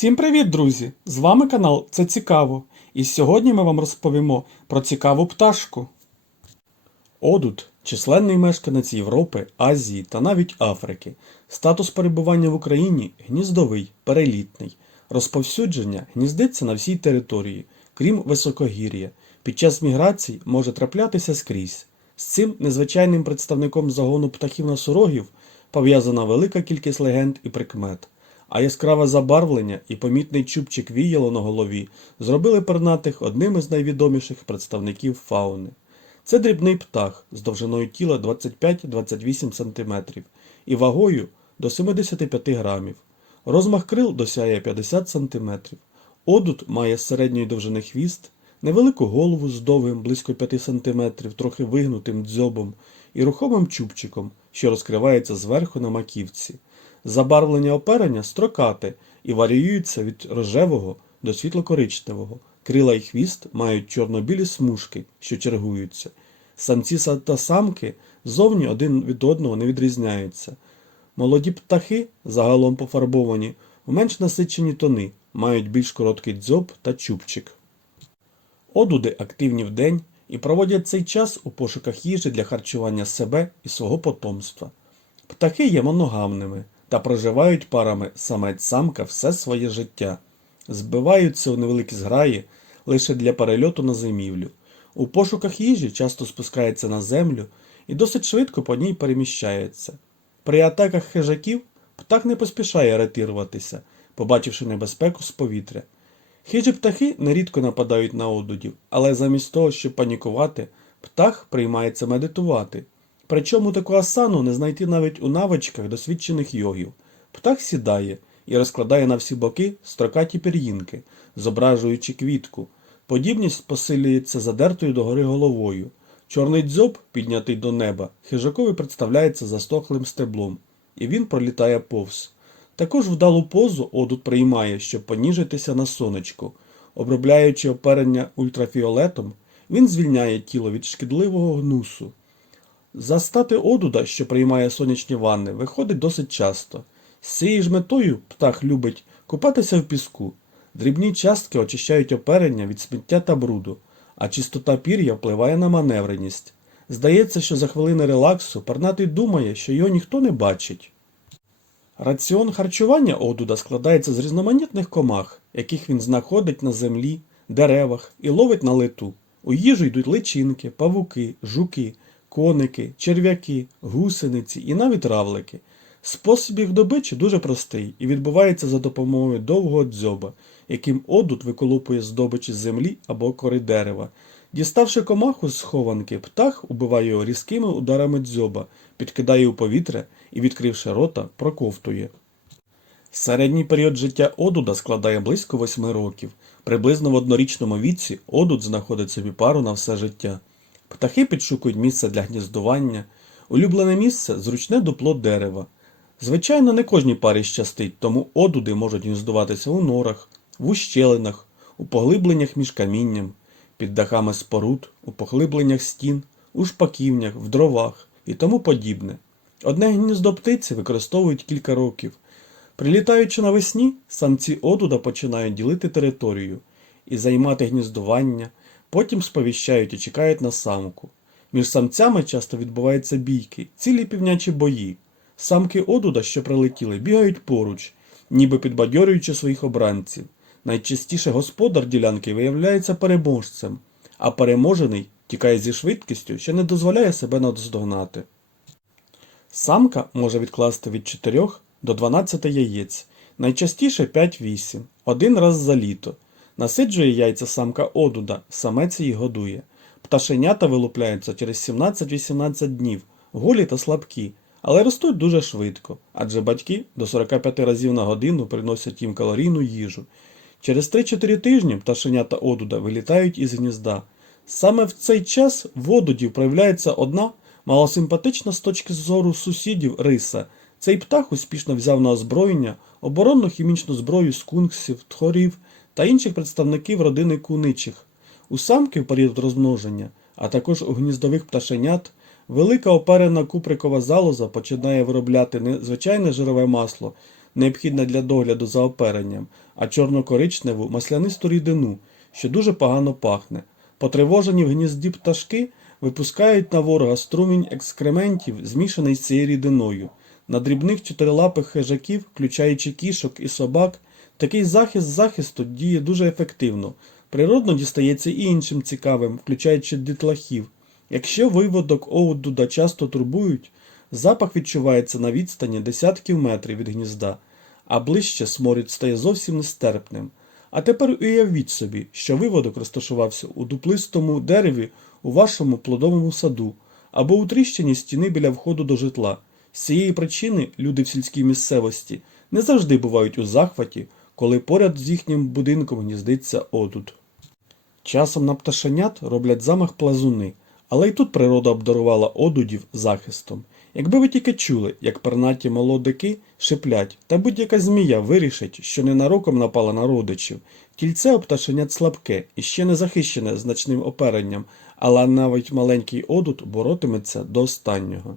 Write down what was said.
Всім привіт, друзі! З вами канал Це Цікаво. І сьогодні ми вам розповімо про цікаву пташку. Одут численний мешканець Європи, Азії та навіть Африки. Статус перебування в Україні гніздовий, перелітний. Розповсюдження гніздиться на всій території, крім високогір'я. Під час міграцій може траплятися скрізь. З цим незвичайним представником загону птахів-носорогів пов'язана велика кількість легенд і прикмет. А яскраве забарвлення і помітний чубчик віяло на голові зробили пернатих одним із найвідоміших представників фауни. Це дрібний птах з довжиною тіла 25-28 см і вагою до 75 грамів. Розмах крил досягає 50 см. Одут має середньої довжини хвіст, невелику голову з довгим близько 5 см, трохи вигнутим дзьобом і рухомим чубчиком, що розкривається зверху на маківці. Забарвлення оперення строкате і варіюється від рожевого до світло-коричневого. Крила і хвіст мають чорно-білі смужки, що чергуються. Самці та самки зовні один від одного не відрізняються. Молоді птахи, загалом пофарбовані, в менш насичені тони, мають більш короткий дзьоб та чубчик. Одуди активні вдень і проводять цей час у пошуках їжі для харчування себе і свого потомства. Птахи є моногамними та проживають парами самець-самка все своє життя. Збиваються у невеликі зграї лише для перельоту на зимівлю. У пошуках їжі часто спускається на землю і досить швидко по ній переміщається. При атаках хижаків птах не поспішає ретируватися, побачивши небезпеку з повітря. Хижі птахи нерідко нападають на одудів, але замість того, щоб панікувати, птах приймається медитувати. Причому таку асану не знайти навіть у навичках досвідчених йогів. Птах сідає і розкладає на всі боки строкаті пір'їнки, зображуючи квітку. Подібність посилюється задертою догори головою. Чорний дзьоб, піднятий до неба, хижакові представляється застохлим стеблом, і він пролітає повз. Також вдалу позу одут приймає, щоб поніжитися на сонечку. Обробляючи оперення ультрафіолетом, він звільняє тіло від шкідливого гнусу. Застати одуда, що приймає сонячні ванни, виходить досить часто. З цією ж метою птах любить купатися в піску. Дрібні частки очищають оперення від сміття та бруду, а чистота пір'я впливає на маневреність. Здається, що за хвилини релаксу пернатий думає, що його ніхто не бачить. Раціон харчування одуда складається з різноманітних комах, яких він знаходить на землі, деревах і ловить на лету. У їжу йдуть личинки, павуки, жуки, коники, черв'яки, гусениці і навіть равлики. Спосіб їх добичі дуже простий і відбувається за допомогою довгого дзьоба, яким одут виколупує здобичі землі або кори дерева. Діставши комаху з схованки, птах убиває його різкими ударами дзьоба, підкидає у повітря і, відкривши рота, проковтує. Середній період життя одуда складає близько восьми років. Приблизно в однорічному віці одуд знаходить собі пару на все життя. Птахи підшукують місце для гніздування. Улюблене місце зручне дупло дерева. Звичайно, не кожній парі щастить, тому одуди можуть гніздуватися у норах, в ущелинах, у поглибленнях між камінням, під дахами споруд, у поглибленнях стін, у шпаківнях, в дровах і тому подібне. Одне гніздо птиці використовують кілька років. Прилітаючи навесні, самці одуда починають ділити територію і займати гніздування, потім сповіщають і чекають на самку. Між самцями часто відбуваються бійки, цілі півнячі бої. Самки одуда, що прилетіли, бігають поруч, ніби підбадьорюючи своїх обранців. Найчастіше господар ділянки виявляється переможцем, а переможений тікає зі швидкістю, що не дозволяє себе наздогнати. Самка може відкласти від 4 до 12 яєць, найчастіше 5-8, один раз за літо. Насиджує яйця самка одуда, самець її годує. Пташенята вилупляються через 17-18 днів, голі та слабкі, але ростуть дуже швидко, адже батьки до 45 разів на годину приносять їм калорійну їжу. Через 3-4 тижні пташенята одуда вилітають із гнізда. Саме в цей час в одудів проявляється одна малосимпатична з точки зору сусідів риса. Цей птах успішно взяв на озброєння оборонну хімічну зброю скунксів, тхорів та інших представників родини куничих. У самки в період розмноження, а також у гніздових пташенят, велика оперена куприкова залоза починає виробляти не звичайне жирове масло, необхідна для догляду за оперенням, а чорно-коричневу маслянисту рідину, що дуже погано пахне. Потривожені в гнізді пташки випускають на ворога струмінь екскрементів, змішаний з цією рідиною. На дрібних чотирилапих хижаків, включаючи кішок і собак, такий захист захисту діє дуже ефективно. Природно дістається і іншим цікавим, включаючи дітлахів. Якщо виводок Оудуда часто турбують, запах відчувається на відстані десятків метрів від гнізда, а ближче сморід стає зовсім нестерпним. А тепер уявіть собі, що виводок розташувався у дуплистому дереві у вашому плодовому саду або у тріщині стіни біля входу до житла. З цієї причини люди в сільській місцевості не завжди бувають у захваті, коли поряд з їхнім будинком гніздиться одуд. Часом на пташенят роблять замах плазуни, але й тут природа обдарувала одудів захистом. Якби ви тільки чули, як пернаті молодики шиплять, та будь-яка змія вирішить, що ненароком напала на родичів. Тільце у пташенят слабке і ще не захищене значним оперенням, але навіть маленький одуд боротиметься до останнього.